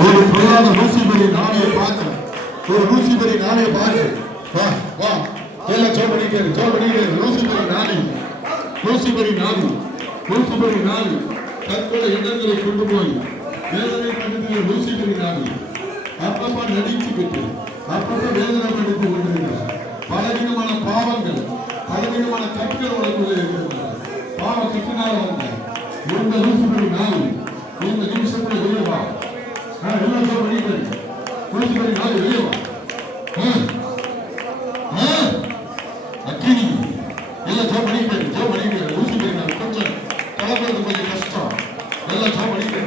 ஒரு பொல்லாத லூசிபரி நாளையை பார்க்க, ஒரு லூசிபரி நாளையை பார்க்க. வா வா எல்லாம் ஜோ பண்ணிட்டு லூசிபரி நாளை, லூசிபரி நாளை, லூசிபரி நாளை தற்கொலை எண்ணங்களை கொண்டு போய் வேதனை பண்ணுகிற லூசிபரி நாளை அப்பப்ப நடிச்சுக்கிட்டு அப்பப்ப வேதனை பண்ணிட்டு கொண்டிருக்கிறார். பலவிதமான பாவங்கள், பலவிதமான கற்கள் உலகத்தில் இருக்கிறது. பாவ கட்டினால வந்த இந்த லூசிபரி நாளை இந்த நிமிஷத்துல வெளியவா, எல்லாம் ஜோ பண்ணிட்டு லூசிபரி நாளை வெளியவா. அக்கினி எல்லாம் ஜோ பண்ணிட்டு லூசிபரி நாளை கொஞ்சம் கலப்பது கொஞ்சம் கஷ்டம். எல்லாம் ஜோ பண்ணிட்டு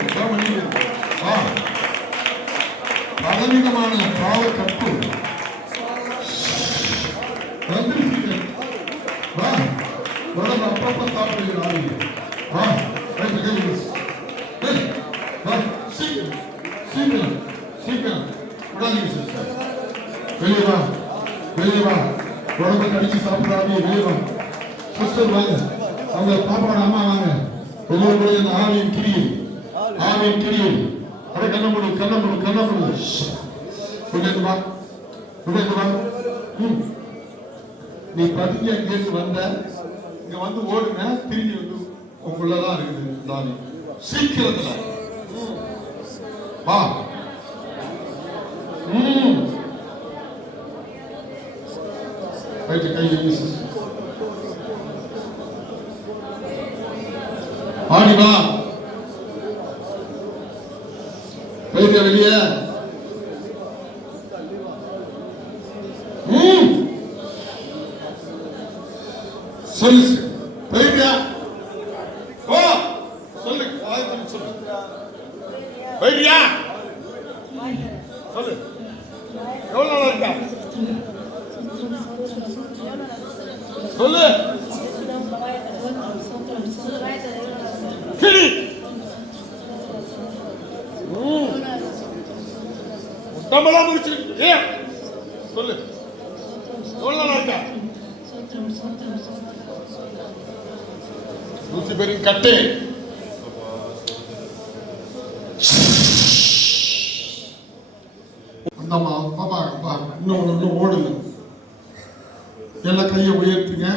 பலவிதமான பாவ கற்பு உடம்பு அப்பப்ப சாப்பிடுகிறாரு. சீக்கிரம் விடாதீங்க சிஸ்டர். வெளியே வா உடம்பு கடிச்சு சாப்பிடாதீங்க. வெளியே வா சிஸ்டர், வாங்க. அவங்க பாப்பாவோட அம்மா வாங்க. உங்களுடைய ஆவியின் கிரியை அரை கண்ண மூடு. நீ பதுங்கி அங்கேருந்து வந்த, இங்க வந்து ஓடுங்க, திரும்பி வந்து உங்களதான் இருக்குது தானி. சீக்கிரத்துல வா. கை ஆடி வா. போயிட்டு வெளியே. சொல்லு போயிட்டியா? ஓ சொல்லு சொல்லு போயிட்டியா? சொல்லு எவ்வளவு நாளா இருக்கா? சொல்லு. கிளி உடம்பெல்லாம் முடிச்சு சொல்லு எவ்வளவு நாளா இருக்கா? லூசிபரின் கட்டு பாப்பா இன்னும் ஓடுங்க. எல்லாம் கையை உயர்த்துங்க.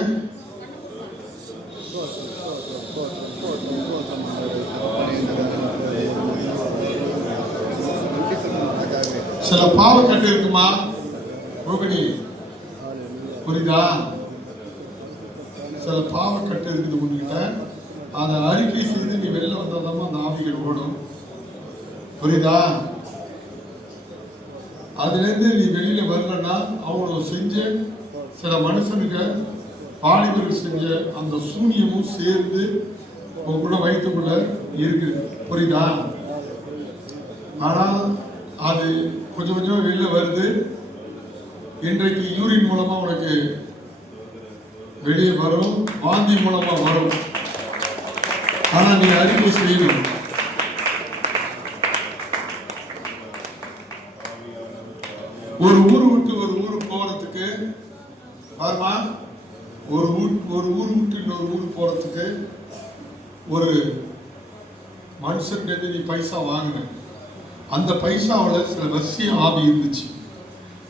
சில பாவக்கட்டு இருக்குமா ரோகிணி, புரியுதா? சில பாவக்கட்டு இருக்குது உங்ககிட்ட. அதை அறிக்கை செய்து நீ வெளில வந்தாதான் அந்த ஆவிகள் ஓடும். புரியுதா? அதுல இருந்து நீ வெளியில வரலன்னா அவங்க செஞ்ச சில மனுஷனுக்கு வாலிபர்கள் செஞ்ச அந்த சூனியமும் சேர்ந்து உங்க கூட வயிற்றுக்குள்ள இருக்குது. புரியுதா? ஆனா அது கொஞ்சம் கொஞ்சம் வெளியில வருது. இன்றைக்கு யூரின் மூலமா உனக்கு வெளியே வரும், வாந்தி மூலமா வரும். ஆனா நீ அறிக்கை செய்யணும். ஒரு ஊர் விட்டு ஒரு ஊர் போறதுக்கு பாருமா, ஒரு ஊர் விட்டு இன்னொரு ஊர் போறதுக்கு ஒரு மனுஷன் நீ பைசா வாங்கின, அந்த பைசாவில் சில வசிய ஆவி இருந்துச்சு.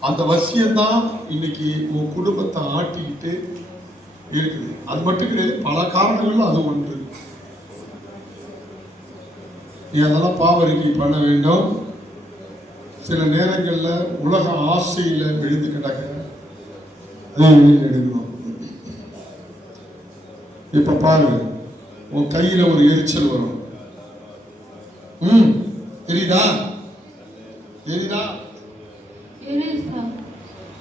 அந்த வசியம்தான் இன்னைக்கு உன் குடும்பத்தை ஆட்டிக்கிட்டு இருக்குது. அது மட்டும் கிடையாது, பல காரணங்கள் அது ஒன்று. நீ அதெல்லாம் பாவரிக்கை பண்ண வேண்டும். சில நேரங்களில் உலக ஆசையில் விழுந்து கிடக்க அதை வெளியில் எடுக்கணும். இப்ப பாரு, உன் கையில ஒரு எரிச்சல் வரும். தெரியுதா? தெரியுதா?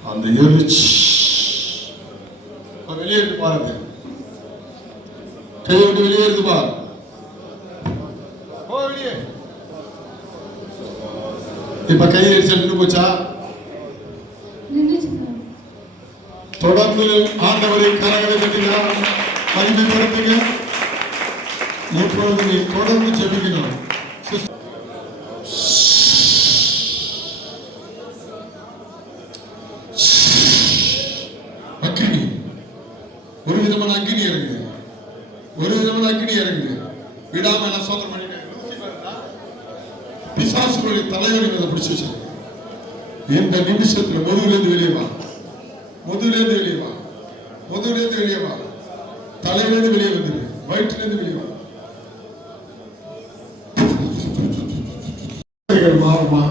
அந்த எரிச்சு வெளியே இருக்கு பாருங்க. கை விட்டு வெளியே இருக்கு பாரு. வெளியே. இப்ப கை எரிச்சல் நின்று போச்சா? தொடர்ந்து ஆண்டவரின் கரங்களை கட்டினார். மகிமைப்படுத்துங்க. இப்பொழுது நீ தொடர்ந்து ஜெபிக்கணும். அக்கினி, ஒரு விதமான அக்கினி இறங்குது, ஒரு விதமான அக்கினி இறங்குது. விடாம நான் சோதனை பண்ணிட்டேன். பிசா பிசாசுகளுடைய தலைவனை அதை பிடிச்சு வச்சு இந்த நிமிஷத்துல முதுகுலேருந்து வெளியே வா, முதுகுலேருந்து வெளியே வா, முதுகுலேருந்து வெளியே வா, தலையிலேருந்து வெளியே வந்துரு, வயிற்றுலேருந்து வெளியே வா. மாறுமா?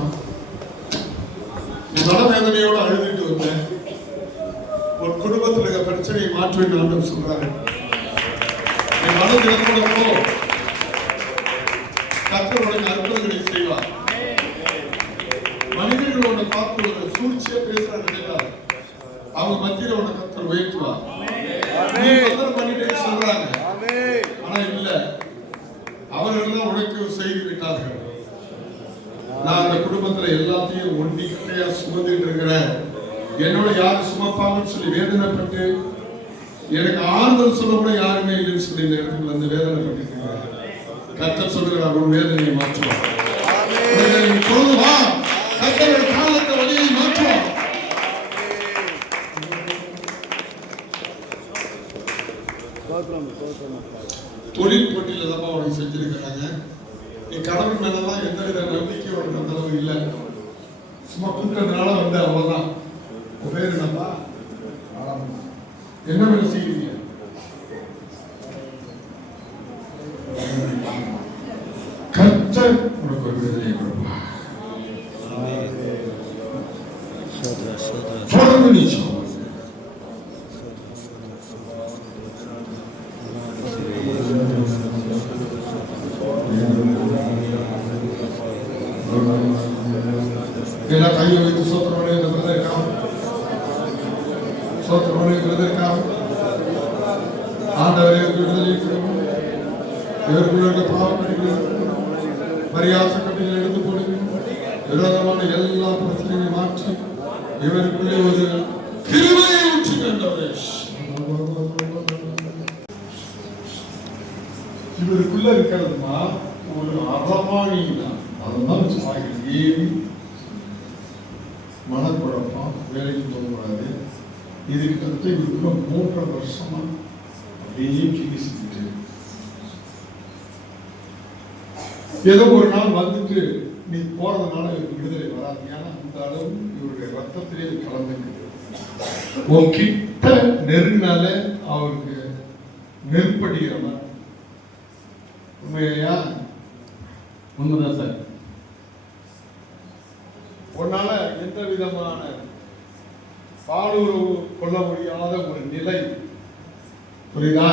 மனவேதனையோட அழுதுட்டு வந்தேன். ஒரு குடும்பத்தில் இருக்க பிரச்சனையை மாற்றுவேன் ஆண்டவர் சொல்றாரு. என் மனதிலத்தோட போ, கர்த்தர் உனக்கு அற்புதங்களை செய்வார். மனிதர்கள் உன்னை பார்த்து ஒரு சூழ்ச்சியா பேசுறாங்க, அவங்க மத்தியில உன்னை கர்த்தர் உயர்த்துவார். பண்ணிட்டு சொல்றாங்க, ஆனா இல்ல, அவர்கள் தான் உனக்கு செய்து விட்டார்கள். நான் அந்த குடும்பத்துல எல்லாத்தையும் ஒண்டிக்கையா சுமந்துட்டு இருக்கிறேன். என்னோட யாரும் சுமப்பாங்கன்னு சொல்லி வேதனைப்பட்டு எனக்கு ஆறுதல் சொல்ல கூட யாருமே இல்லைன்னு சொல்லி இந்த இடத்துல வந்து வேதனை பண்ணிட்டு கர்த்தர் சொல்லுகிறார், உன் வேதனையை மாற்றுவார். காலத்தை வழியை மாற்றுவார். தொழில் போட்டியில தான் உனக்கு செஞ்சிருக்கிறாங்க. என் கணவன் மேலாம் எந்த வித நம்பிக்கையோட அந்த அளவு இல்லை. சும்மா கூட்டதுனால வந்து அவ்வளவுதான். உன் பேர் என்னப்பா? என்ன வேலை செய்வீங்க? கர்த்தர் உனக்கு ஒரு விடுதலை கொடுப்பார். தொடர்ந்து நீ சொல். எல்லாம் கையை வைத்து சோத்திரவனே இருக்காம ஆண்டவரே விடுதலை கொடுக்கும். இவர்களுடைய பாவங்கள் பரியாச கட்டிகள் எடுத்து போடுங்க. விரோதமான எல்லா பிரச்சனைகளையும் மாற்றி இவருக்குள்ளே ஒரு கிருபையை ஊற்றுகின்றவரே. இவருக்குள்ள இருக்கிறதுமா ஒரு அறமானி தான். அதெல்லாம் ஏறி மனக்குழப்பம், வேலைக்கு போகக்கூடாது. இதுக்கு அடுத்து இவருக்குள்ள 3 வருஷமா அப்படியே சிகிச்சைக்கிட்டு ஏதோ ஒரு நாள் வந்துட்டு நீ போறதுனால இவருக்கு விடுதலை வராது. ஏன்னா அந்த அளவு இவருடைய ரத்தத்திலே கலந்துருக்கு. உன்கிட்ட நெருங்கினால அவருக்கு நெருப்படிக்கிறவன். உண்மையா? உண்மைதான் சார். உன்னால எந்த விதமான பாலுறவு கொள்ள முடியாத ஒரு நிலை, புரியுதா?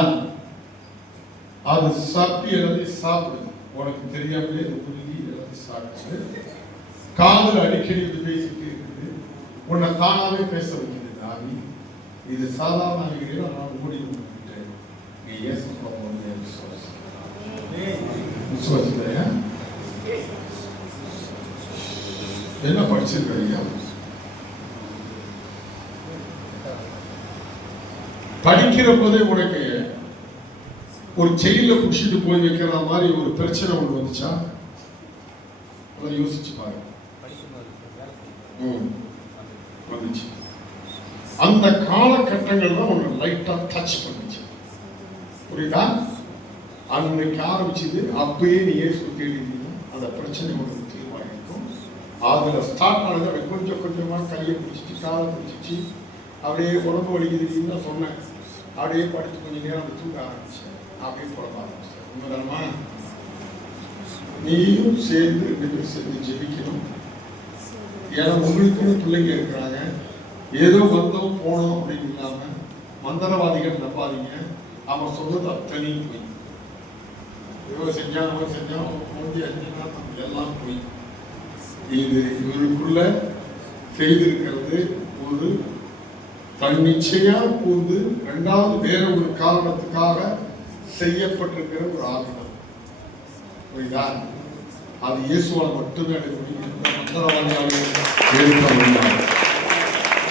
அது சப்பி எல்லாத்தையும் சாப்பிடுது. உனக்கு தெரியாமலே அது புரிஞ்சு எல்லாத்தையும் சாப்பிடுது. காதல் அடிக்கடி இது பேசிட்டு இருக்குது. உன்னை தானாவே பேச வைக்கிறது. ஆமி இது சாதாரண ஆகிற நான் ஓடி வந்துட்டேன். நீ ஏசு விசுவாசியா? என்ன படிச்சிருக்கீங்க? படிக்கிற போதே உனக்கு ஒரு செயல புடிச்சிட்டு போய் வைக்கிற மாதிரி ஒரு பிரச்சனை ஒன்று வந்துச்சா? யோசிச்சு பாருங்க. வந்துச்சு. அந்த காலகட்டங்கள் தான் உன்னை லைட்டா டச் பண்ணிச்சு. புரியுதா? அன்னைக்கு ஆரம்பிச்சது. அப்பயே நீ ஏசு தேடிட்டீங்க, அந்த பிரச்சனை உனக்கு தீர்மானிக்கும். அதுல ஸ்டார்ட் ஆனது கொஞ்சம் கொஞ்சமா கையை பிடிச்சிச்சு, காலை பிடிச்சிச்சு, அப்படியே உடம்பு வலிக்குதுன்னு தான் சொன்னேன். அப்படியே படித்து கொஞ்சம் நேரம் அந்த தூக்க ஆரம்பிச்சேன். அப்படியே புறப்பட ஆரம்பிச்சேன். உண்மைதானமா? நீயும் சேர்ந்து 2 பேரும் சேர்ந்து ஜெபிக்கணும். ஏன்னா உங்களுக்குன்னு பிள்ளைங்க இருக்கிறாங்க. ஏதோ வந்தோம் போனோம் அப்படின்னு இல்லாம மந்திரவாதிகள் நம்பாதீங்க. அவன் சொல்றது அத்தனையும் போய் இவன் செஞ்சான் அவன் செஞ்சான் எல்லாம் போய். இது இவருக்குள்ள செய்திருக்கிறது ஒரு தன்னிச்சையா கூர்ந்து 2வது வேற ஒரு காரணத்துக்காக செய்யப்பட்டிருக்கிற ஒரு ஆயுதம். புரியுதா? அது இயேசுவால் மட்டுமே அடைய முடியும்.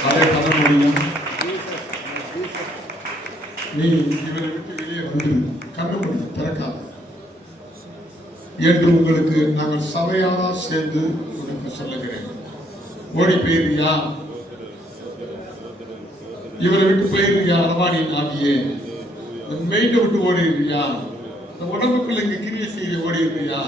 அதை பண்ண முடியும். நீ இவரை விட்டு வெளியே வந்து கண்டுபிடி திறக்காத என்று உங்களுக்கு நாங்கள் சபையாக சேர்ந்து உங்களுக்கு சொல்லுகிறேன். ஓடி போயிருக்கியா? இவரை விட்டு போயிருக்கியா? அரவாணியின் ஆகியே மெயின்ட விட்டு ஓடி இருக்கியா? இந்த உடம்புக்குள்ள இங்க கிரியை செய்ய ஓடி இருக்கியா?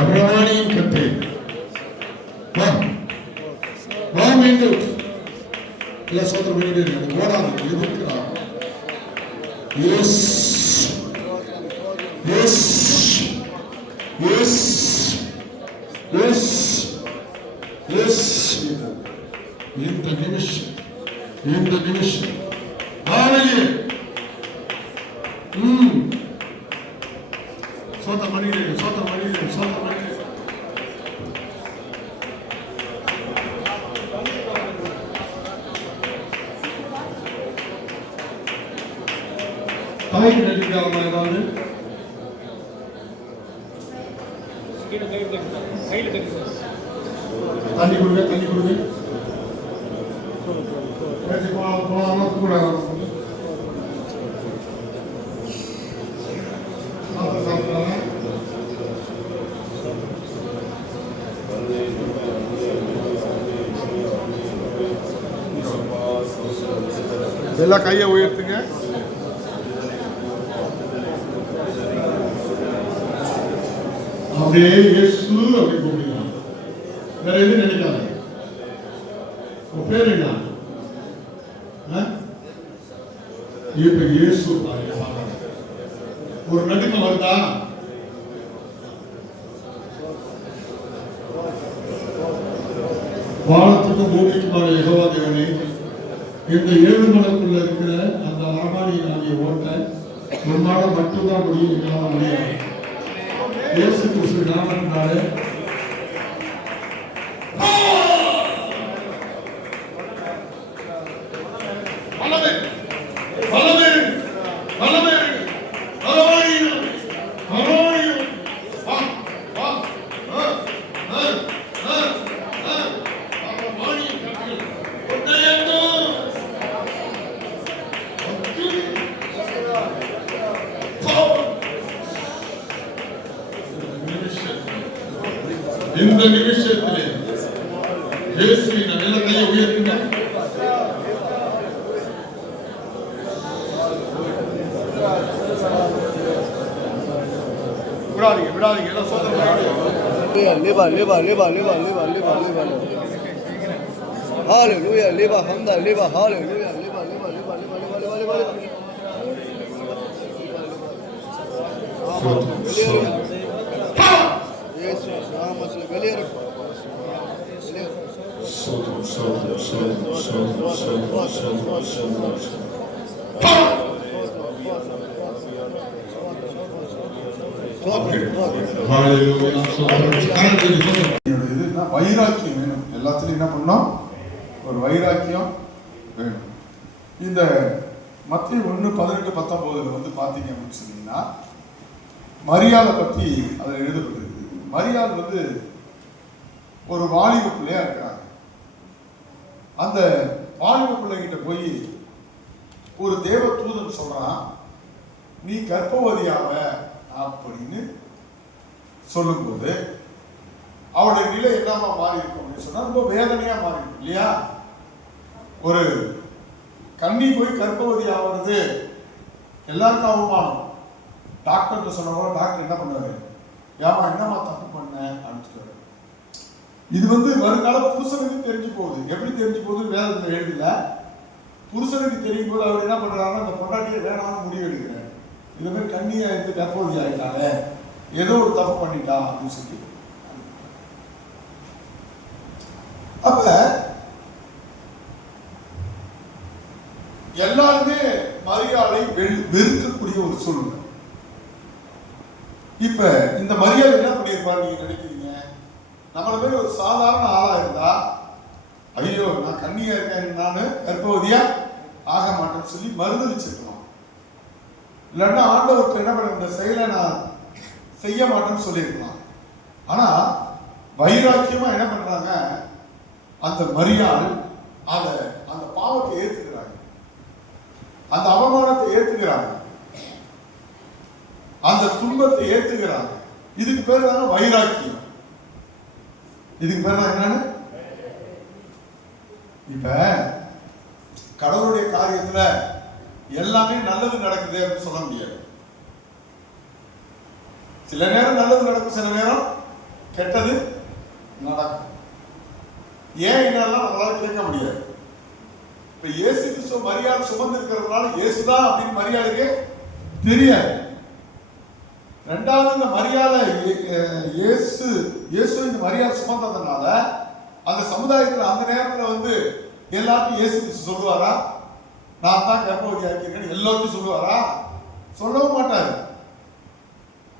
அபிரவாணியின் கட்டை வா மீண்டும் இல்ல சோதனை பண்ணிட்டு ஓடாது எதிர்க்கிறார். Yes yes yes yes yes இந்த நிமிஷம் ஆலையே சோதனை பண்ணிட்டு தாய்க்கு நடிக்காம ஏதாவது தண்ணி கொடுங்க கூட எல்லாம் கையை உயர்த்துங்க. அப்படியே இயேசு அப்படி கூப்பிடுங்க. வேற எதுவும் நினைக்காத. உன் பேர் என்ன? இப்ப இயேசு ஒரு நடுக்கம் வருதா? வானத்துக்கும் பூமிக்குமான யெகோவா தேவனே, இந்த ஏழு மலைக்குள்ள இருக்கிற அந்த அரமானியை நாங்கள் ஓட்ட உன்னால மட்டும்தான் முடியும். முடியாது. இயேசு கிறிஸ்து நாமத்தினாலே இந்த நிமிஷத்திலே இயேசுவின் நல்ல கையை உயர்த்துங்க. விடாதீங்க எல்லாம் சோதனை ஹalleluya leba hamda leba hallelujah leba இயேசு நாமத்தில் வெளியேறு. வைராக்கியம் வேணும். எல்லாத்துலையும் என்ன பண்ணோம்? ஒரு வைராக்கியம் வேணும். இந்த மத்தேயு 1:18-19 வந்து பார்த்தீங்க அப்படின்னு சொன்னீங்கன்னா, மரியாதை பற்றி அதில் எழுதப்பட்டிருக்கு. மரியாதை வந்து ஒரு வாலிப பிள்ளையா இருக்கிறாங்க. அந்த வாலிப பிள்ளைகிட்ட போய் ஒரு தேவ தூதன் சொல்றான், நீ கர்ப்பவதியாவ அப்படின்னு சொல்லும்போது அவருடைய நிலை என்னமா மாறி இருக்கும் அப்படின்னு சொன்னா ரொம்ப வேதனையா மாறி இருக்கும் இல்லையா? ஒரு கன்னி போய் கர்ப்பவதி ஆகிறது எல்லாருக்கும் அவமானம். டாக்டர் சொன்ன டாக்டர் என்ன பண்ணுவாரு, ஏமா என்னமா தப்பு பண்ண அப்படின்னு. இது வந்து வருங்கால புருஷனுக்கு தெரிஞ்சு போகுது. எப்படி தெரிஞ்சு போகுதுன்னு வேதத்துல எழுதல. புருஷனுக்கு தெரியும் போது அவர் என்ன பண்றாருன்னா, அந்த பொண்டாட்டியை வேணாம்னு முடிவு எடுக்கிறார். இது மாதிரி கண்ணியா இருந்து கர்ப்பவதி ஆகிட்டாங்க, ஏதோ ஒரு தப்பு பண்ணிட்டா அப்படின்னு சொல்லி. அப்ப எல்லாருமே மரியாதை வெறுக்கக்கூடிய ஒரு சூழ்நிலை. இப்ப இந்த மரியாதை என்ன பண்ணிருப்பாரு நீங்க நினைக்கிறீங்க? நம்மள பேர் ஒரு சாதாரண ஆளா இருந்தா, ஐயோ நான் கண்ணியா இருக்கேன், நானு கர்ப்பவதியா ஆக மாட்டேன்னு சொல்லி மறுதளிச்சிருக்கணும். இல்லைன்னா ஆண்டவருக்கு என்ன பண்ண, இந்த செயலை நான் செய்ய மாட்டேன்னு சொல்லியிருக்கலாம். ஆனா வைராக்கியமா என்ன பண்றாங்க, அந்த மரியாள் அந்த பாவத்தை ஏத்துக்கிறாங்க, அந்த அவமானத்தை ஏத்துக்கிறாங்க, அந்த துன்பத்தை ஏத்துக்கிறாங்க. இதுக்கு பேர் தாங்க வைராக்கியம். இதுக்கு பேர் தான் என்னன்னு, இப்ப கடவுளுடைய காரியத்துல எல்லாமே நல்லது நடக்குது அப்படின்னு சொல்ல முடியாது. சில நேரம் நல்லது நடக்கும், சில நேரம் கெட்டது நடக்கும். ஏன் என்னெல்லாம் நம்மளால கேட்க முடியாது. இப்ப இயேசு கிறிஸ்துவ மரியாதை சுமந்து இருக்கிறதுனால இயேசுதான் அப்படின்னு மரியாதைக்கு தெரியாது. ரெண்டாவது, இந்த மரியாதை இயேசு இந்த மரியாதை சுமந்ததுனால அந்த சமுதாயத்துல அந்த நேரத்துல வந்து எல்லாருக்கும் இயேசு கிறிஸ்து சொல்லுவாரா, நான் தான் கர்ப்பவதி ஆக்கியிருக்கேன்னு எல்லாருக்கும் சொல்லுவாரா? சொல்லவும் மாட்டாரு.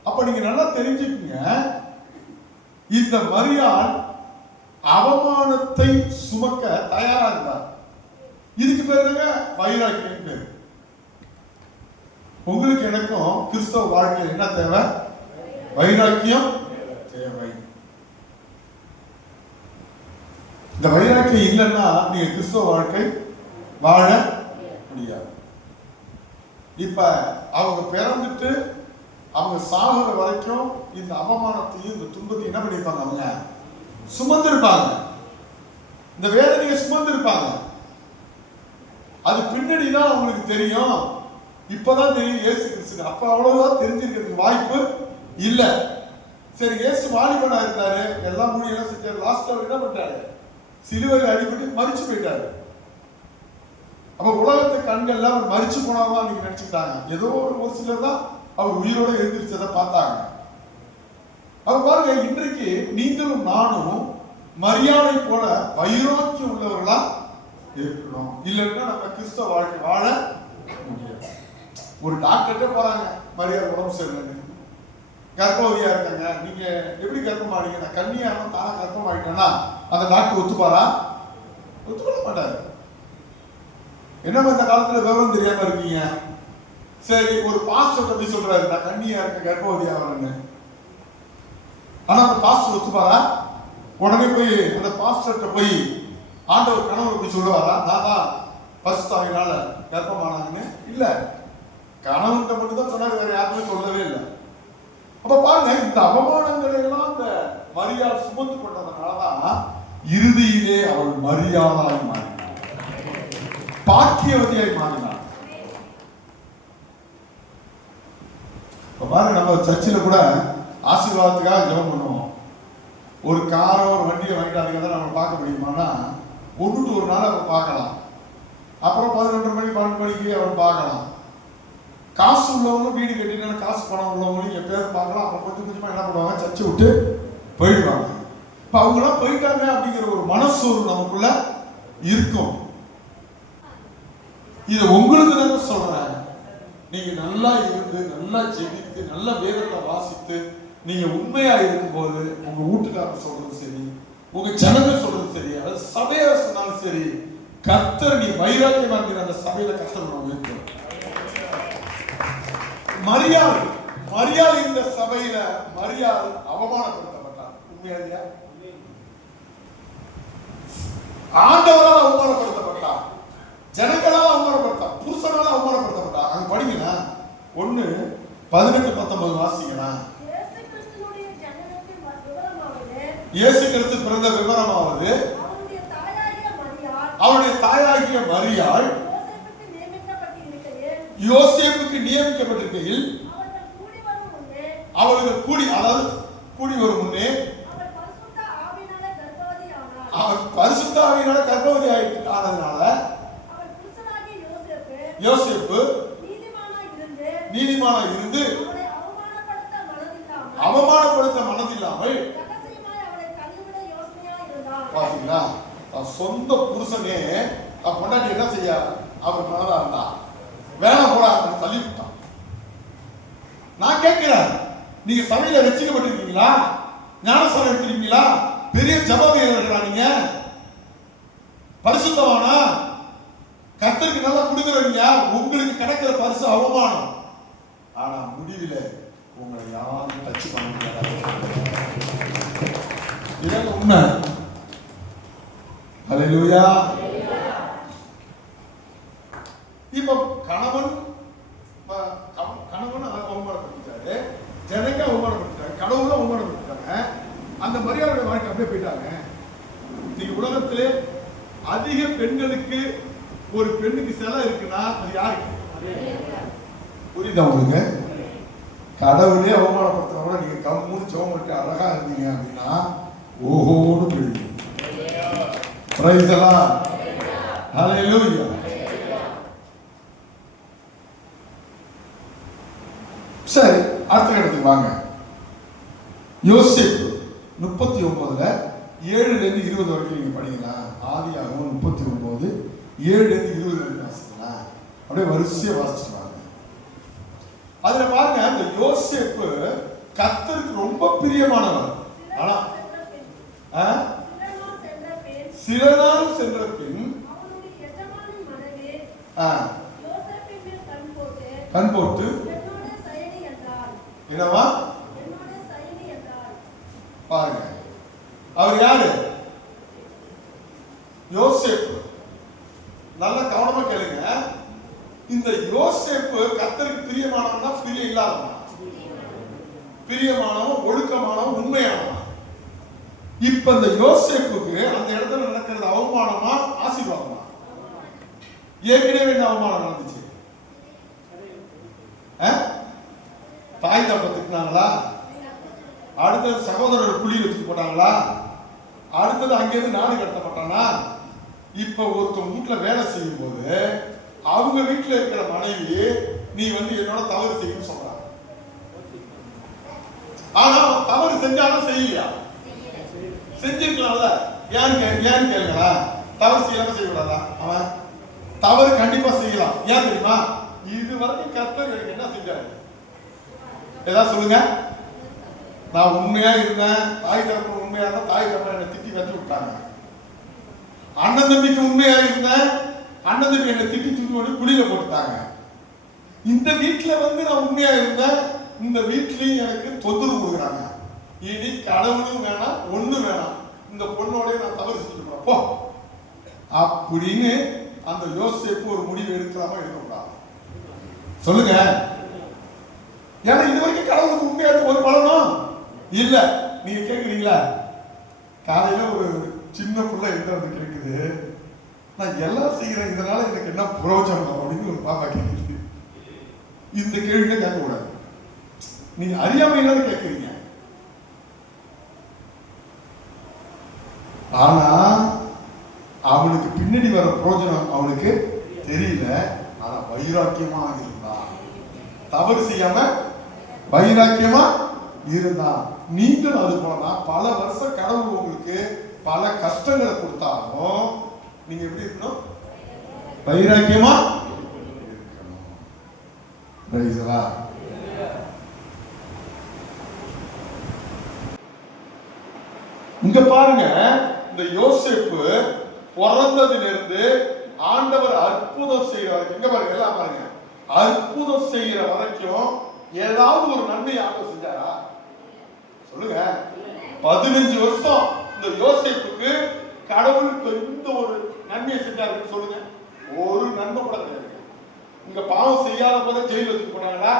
அப்ப நீங்க நல்லா தெரிஞ்சுக்கீங்க, இந்த மரியாள் அவமானத்தை சுமக்க தயாரா இருந்தார். இதுக்கு பேருங்க வைராக்கியம் பேரு. உங்களுக்கு எனக்கும் கிறிஸ்தவ வாழ்க்கையில் என்ன தேவை? வைராக்கியம் தேவை. இந்த வைராக்கியம் இல்லைன்னா நீங்க கிறிஸ்தவ வாழ்க்கை வாழ முடியாது. இப்ப அவங்க பிறந்துட்டு அவங்க சாகுற வரைக்கும் இந்த அவமானத்தையும் இந்த துன்பத்தையும் என்ன பண்ணிருப்பாங்க? அவங்க சுமந்திருப்பாங்க, இந்த வேதனையை சுமந்திருப்பாங்க. அது பின்னணிதான் அவங்களுக்கு தெரியும். இப்பதான் தெரியும் இயேசு கிறிஸ்து. அப்ப அவ்வளவுதான் தெரிஞ்சிருக்கிறதுக்கு வாய்ப்பு இல்ல. சரி, இயேசு வாலிபனா இருந்தாரு, எல்லாம் மூலியெல்லாம் செஞ்சாரு. லாஸ்ட் அவர் என்ன பண்றாரு? சிலுவையில் அடிபட்டு மரிச்சு போயிட்டாரு. அப்ப உலகத்து கண்கள்லாம் அவர் மரிச்சு போனதான் நீங்க நினைச்சுட்டாங்க. ஏதோ ஒரு சிலர் தான் அவர் உயிரோட எழுந்திருச்சதை பார்த்தாங்க. அவர் பாருங்க, இன்றைக்கு நீங்களும் நானும் மரியாதை போல வைராக்கியம் உள்ளவர்களா இருக்கணும். இல்லைன்னா நம்ம கிறிஸ்தவ வாழ்க்கை வாழ முடியாது. ஒரு டாக்டர்கிட்ட போறாங்க, மரியாதை உடம்பு சரியில்லைன்னு, கர்ப்பவதியா இருக்காங்க, நீங்க எப்படி கர்ப்பமானீங்க? நான் கன்னியாக தானே கர்ப்பமாயிட்டேன்னா அந்த டாக்டர் ஒத்துப்பாரா? ஒத்துக்கொள்ள மாட்டாரு. என்னமா இந்த காலத்துல விவரம் தெரியாம இருக்கீங்க? சரி, ஒரு பாஸ்டர் போய் சொல்றாரு, நான் கன்னியா இருக்க கர்ப்பவதியா வரேன்னு. ஆனா அந்த பாஸ்டர் ஒத்துப்பாரா? உடனே போய் அந்த பாஸ்டர்கிட்ட போய் ஆண்டவர் கணவர் போய் சொல்லுவாரா, நான் தான் பரிசுத்த ஆவியினால கர்ப்பமானாங்கன்னு? இல்ல, கணவன்கிட்ட மட்டும் தான் சொன்னாரு, வேற யாருமே சொல்லவே இல்லை. அப்ப பாருங்க, இந்த அவமானங்களை எல்லாம் இந்த மரியாள் சுமந்து கொண்டதுனாலதான் இறுதியிலே அவள் மரியாளாய் மாறினாள், பாக்கியவதியாய் மாறினாள். பாருங்க, நம்ம சர்ச்சில் கூட ஆசீர்வாதத்துக்காக ஜெபம் பண்ணுவோம். ஒரு காரோ ஒரு வண்டியை வாங்கிட்டாங்க தான் நம்ம பார்க்க முடியுமானா, ஒன்றுட்டு ஒரு நாள் அவன் பார்க்கலாம். அப்புறம் 11 மணி 12 மணிக்கு அவன் பார்க்கலாம். காசு உள்ளவங்க வீடு கட்டினா காசு பணம் உள்ளவங்களும் எப்பயாவது பார்க்கலாம். அப்புறம் கொஞ்சம் கொஞ்சமா என்ன பண்ணுவாங்க, சர்ச்சை விட்டு போயிடுவாங்க. இப்ப அவங்களாம் போயிட்டாங்க அப்படிங்கிற ஒரு மனசோர்வு நமக்குள்ள இருக்கும். இதை உங்களுக்கு தானே சொல்றேன். நீங்க நல்லா இருந்து, நல்லா ஜெபித்து, நல்ல வேதத்தை வாசித்து, நீங்க உண்மையா இருக்கும்போது உங்க வீட்டுக்காரர் சொல்றது சரி, உங்க ஜனங்க சொல்றது சரி, அதாவது சபையா சொன்னாலும் சரி, கர்த்தர் நீ வைராக்கியமா இருக்கிற அந்த சபையில கர்த்தர் நம்ம இருக்கிறோம். மரியாள் இந்த சபையில மரியாள் அவமானப்படுத்தப்பட்டார். உண்மையா? ஆண்டவரால் அவமானப்படுத்தப்பட்டார், ஜனங்களால் அவமானப்படுத்தார், புருஷனால அவமானப்படுத்தப்பட்டார். அங்க படிங்கன்னா 1:18-19 வாசிங்கன்னா, இயேசு கிறிஸ்து பிறந்த விவரமாவது அவருடைய தாயாகிய மரியாள் யோசேப்புக்கு நியமிக்கப்பட்டிருக்கையில் அவர்கள் கூடி வரும் முன்னே அவர் பரிசுத்த ஆவியினால கர்ப்பவதி ஆனதுனால யோசேப்பு நீதிமானா இருந்து அவமானப்படுத்த மனதில்லாமல், பாத்தீங்களா, சொந்த புருஷனே பொண்டாட்டி என்ன செய்ய அவர் மனதா இருந்தா வேணாம் போட தள்ளி விட்டான். நான் கேட்கிறேன், நீங்க சபையில ரட்சிக்கப்பட்டிருக்கீங்களா? ஞானஸ்நானம் எடுத்திருக்கீங்களா? பெரிய ஜப வீரர்களா? நீங்க பரிசுத்தவானா? கர்த்தருக்கு நல்லா கொடுக்குறீங்க. உங்களுக்கு கிடைக்கிற பரிசு அவமானம். ஆனா முடிவில உங்களை யாரும் டச் பண்ண முடியாது. உண்மை. ஹல்லேலூயா. இப்போ கணவன் அவமானப்படுத்திட்டாரு, ஜனங்க அவமானப்படுத்திட்டாரு, கடவுளும் அவமானப்படுத்திட்டாங்க. அந்த மரியாதை வாழ்க்கை அப்படியே போயிட்டாங்க. இன்னைக்கு உலகத்திலே அதிக பெண்களுக்கு ஒரு பெண்ணுக்கு சிலை இருக்குன்னா அது யாருக்கு? புரியுதா உங்களுக்கு? கடவுளே அவமானப்படுத்தினா கூட நீங்க கம்முன்னு சோமட்டு அழகா இருந்தீங்க அப்படின்னா ஓஹோன்னு போயிடுவீங்க. Praise the lord. ஹல்லேலூயா. சரி, அடுத்த இடத்துக்கு வாங்க. யோசேப்பு 39ல 7லேருந்து 20 வரைக்கும் நீங்க படிக்கலாம். ஆதியாகமம் 39 7லேருந்து 20 வரைக்கும் வாசிக்கலாம். அப்படியே வரிசையா வாசிச்சு வாங்க. அதுல பாருங்க, அந்த யோசேப்பு கர்த்தருக்கு ரொம்ப பிரியமானவர். ஆனா சில நாள் சென்ற பின் கண் போட்டு என்னவா பாருங்க, அவர் யாரு? யோசேப்பு. நல்ல கவனமா கேளுங்க. இந்த யோசேப்பு கர்த்தருக்கு பிரியமானவனா பிரியம் இல்லாதவனா? பிரியமானவன், ஒழுக்கமானவன், உண்மையானவன். இப்ப இந்த யோசேப்புக்கு அந்த இடத்துல நடக்கிறது அவமானமா ஆசீர்வாதமா? ஏற்கனவே என்ன அவமானம் நடந்துச்சு? தாய் தப்ப திட்டினாங்களா? அடுத்தது சகோதரர் குழி வச்சுட்டு போட்டாங்களா? அடுத்தது அங்கிருந்து நாடு கடத்தப்பட்டானா? இப்ப ஒருத்தன் வீட்டுல வேலை செய்யும் போது அவங்க வீட்டுல இருக்கிற மனைவி நீ என்னோட தவறு செய்யும் சொல்றாங்க. ஆனா அவன் தவறு செஞ்சாலும் செய்யலையா? செஞ்சிருக்கலாம்ல. ஏன்னு கேளுங்களா? தவறு செய்யாம செய்யக்கூடாதா? அவன் தவறு கண்டிப்பா செய்யலாம். ஏன் தெரியுமா? இது வரைக்கும் கர்த்தர் எனக்கு என்ன செஞ்சாரு? ஏதாவது சொல்லுங்க. நான் உண்மையா இருந்தேன், தாய் தகப்பன் உண்மையா இருந்தா தாய் தகப்பன் என்னை திட்டி வச்சு விட்டாங்க. அண்ணன் தம்பிக்கு உண்மையா இருந்தேன், அண்ணன் தம்பி என்னை திட்டி தூக்கி கொண்டு குழியில போட்டுட்டாங்க. இந்த வீட்டுல நான் உண்மையா இருந்தேன், இந்த வீட்லயும் எனக்கு தொந்தரவு கொடுக்குறாங்க. இனி கடவுளும் வேணாம், ஒண்ணும் வேணாம், இந்த பொண்ணோட நான் தவறு செஞ்சுட்டு போறேன் போ அப்படின்னு அந்த யோசேப்பு ஒரு முடிவு எடுக்கலாமா எடுக்கக்கூடாது? சொல்லுங்க. ஏன்னா இது வரைக்கும் கடவுளுக்கு உண்மையா ஒரு பலனும் இல்ல. நீங்க கேக்குறீங்களா? காலையில ஒரு சின்ன புள்ள என்கிட்ட கேக்குது, நான் எல்லாம் செய்யறேன், இதனால எனக்கு என்ன பிரயோஜனம் அப்படின்னு ஒரு பாப்பா கேக்குது. இந்த கேள்வியில கேட்க கூடாது. நீங்க அறியாமையில கேட்கறீங்க. ஆனா அவனுக்கு பின்னாடி வர பிரயோஜனம் அவனுக்கு தெரியல. ஆனா வைராக்கியமா இருந்தா, தவறு செய்யாம வைராக்கியமா இருந்தா, நீங்கள் அது போனா பல வருஷம் கடவுள் உங்களுக்கு பல கஷ்டங்களை கொடுத்தாலும் நீங்க எப்படி இருக்கணும்? வைராக்கியமா இருக்கணும். இங்க பாருங்க, இந்த யோசேப்பு பிறந்ததிலிருந்து ஆண்டவர் அற்புதம் செய்யறாரு. இங்க பாருங்க, எல்லாம் பாருங்க, அற்புதம் செய்யற வரைக்கும் ஏதாவது ஒரு நன்மை ஆண்டவர் செஞ்சாரா? சொல்லுங்க. 15 வருஷம் இந்த யோசேப்புக்கு கடவுளுக்கு எந்த ஒரு நன்மையை செஞ்சாருன்னு சொல்லுங்க. ஒரு நன்மை கூட கிடையாது. இங்க பாவம் செய்யாத போதே ஜெயில வச்சுட்டு போனாங்களா?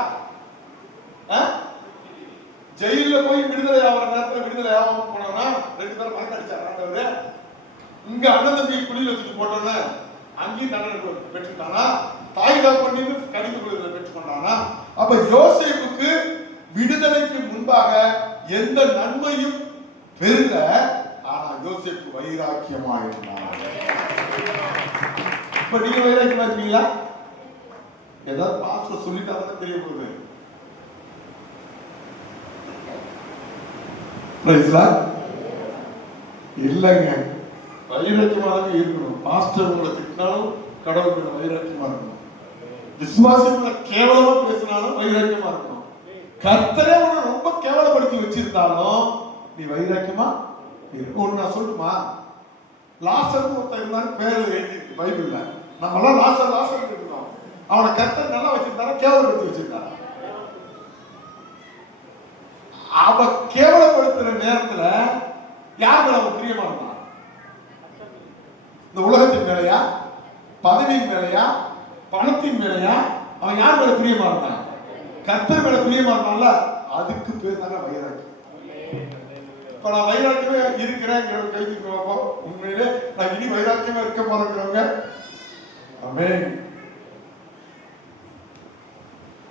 ஜெயில போய் விடுதலை ஆகிற நேரத்தில் விடுதலை ஆகாம போனோம்னா 2 பேரும் மறக்க அடிச்சாரு. இங்க அண்ணன் தம்பி குடியில் வச்சுட்டு போட்டோன்னு அங்கேயும் தண்டனை பெற்றுட்டானா? தாய் தகப்பன் கடித விடுதலை பெற்றுக்கொண்டானா? அப்ப யோசேப்புக்கு விடுதலைக்கு முன்பாக எந்த நன்மையும் பெருக. ஆனா யோசேப்பு வைராக்கியமா இருந்தார். இப்ப நீங்க வைராக்கியமா இருக்கீங்களா? ஏதாவது பாஸ்டர் சொல்லிட்டாங்க தெரிய போகுது. இல்லைங்க, வைராக்கியமா இருக்கணும். பாஸ்டர் உங்களை திட்டினாலும் கடவுளுக்கு வைராக்கியமா இருக்கணும். விசுவாசிகளை கேவலமா பேசினாலும் வைராக்கியமா இருக்கணும். கர்த்தரே உன்னை ரொம்ப கேவலப்படுத்தி வச்சிருந்தாலும் நீ வைராக்கியமா ஒண்ணு. நான் சொல்லட்டுமா? லாசர் ஒருத்தர் இருந்தாலும் பேர் எழுதி பைபிள்ல. நம்மளாம் லாசர் லாசர் இருக்கோம். அவனை கர்த்தர் நல்லா வச்சிருந்தாரா கேவலப்படுத்தி வச்சிருந்தாரா? அவ கேவலப்படுத்துற நேரத்துல யார் மேல அவன் பிரியமா இருந்தான்? இந்த உலகத்தின் மேலையா, பதவியின் மேலையா, பணத்தின் மேலையா? அவன் யார் மேல பிரியமா இருந்தான்? கர்த்தர் மேல பிரியமா இருந்தான்ல, அதுக்கு பேர் தாங்க வைராக்கியம். இப்ப நான் வைராக்கியமே இருக்கிறேன் கைதுக்கு பார்ப்போம். உண்மையிலே நான் இனி வைராக்கியமா இருக்க போறேங்கிறவங்க ஆமென்.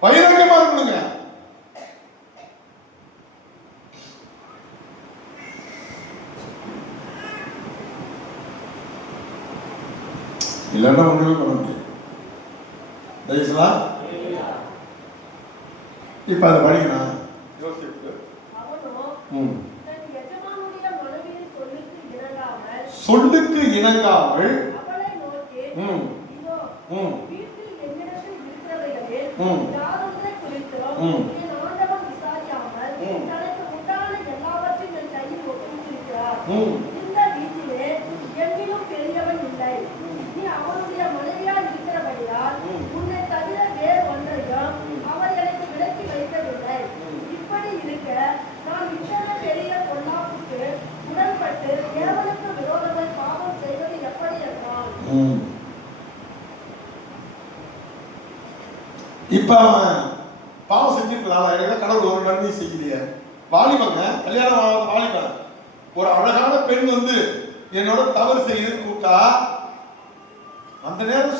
வைராக்கியமா இருக்கணுங்க. இல்லைன்னா ஒண்ணுமே பண்ண முடியாது. இப்ப அதை படிக்கணும். சொல்லுக்கு இணங்காமல் இப்ப அவன் பாவம் செஞ்சிருக்கலாம். எனக்கு கடவுள் ஒரு நன்மை செய்யலையே. வாலிபங்க, கல்யாணம் ஆகாத வாலிபன், ஒரு அழகான பெண் வந்து என்னோட தவறு செய்து கூட்டா, அந்த நேரம்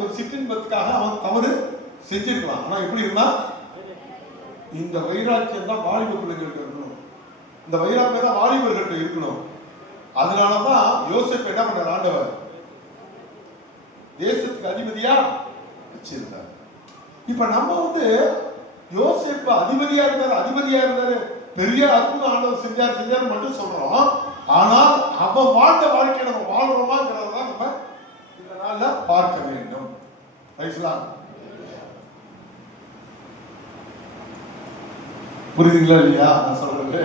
ஒரு சிற்றின்பத்துக்காக அவன் தவறு செஞ்சிருக்கலாம். ஆனா எப்படி இருந்தா, இந்த வைராக்கியம் தான் வாலிப பிள்ளைகளுக்கு இருக்கணும். இந்த வைராக்கியம் தான் வாலிபர்கள்ட்ட இருக்கணும். அதனாலதான் யோசேப்பு என்ன பண்ண ஆண்டவர் தேசத்துக்கு அதிபதியா வச்சிருந்தார். இப்ப நம்ம வந்து யோசேப்பு அதிபதியா இருந்தாரு, பெரிய அற்புதம் ஆண்டவர் செஞ்சார் மட்டும் சொல்றோம். ஆனால் அவன் வாழ்ந்த வாழ்க்கையை நம்ம வாழ்றோமாங்கிறதான் நம்ம இந்த நாள்ல பார்க்க வேண்டும். புரியுதுங்களா இல்லையா நான் சொல்றது?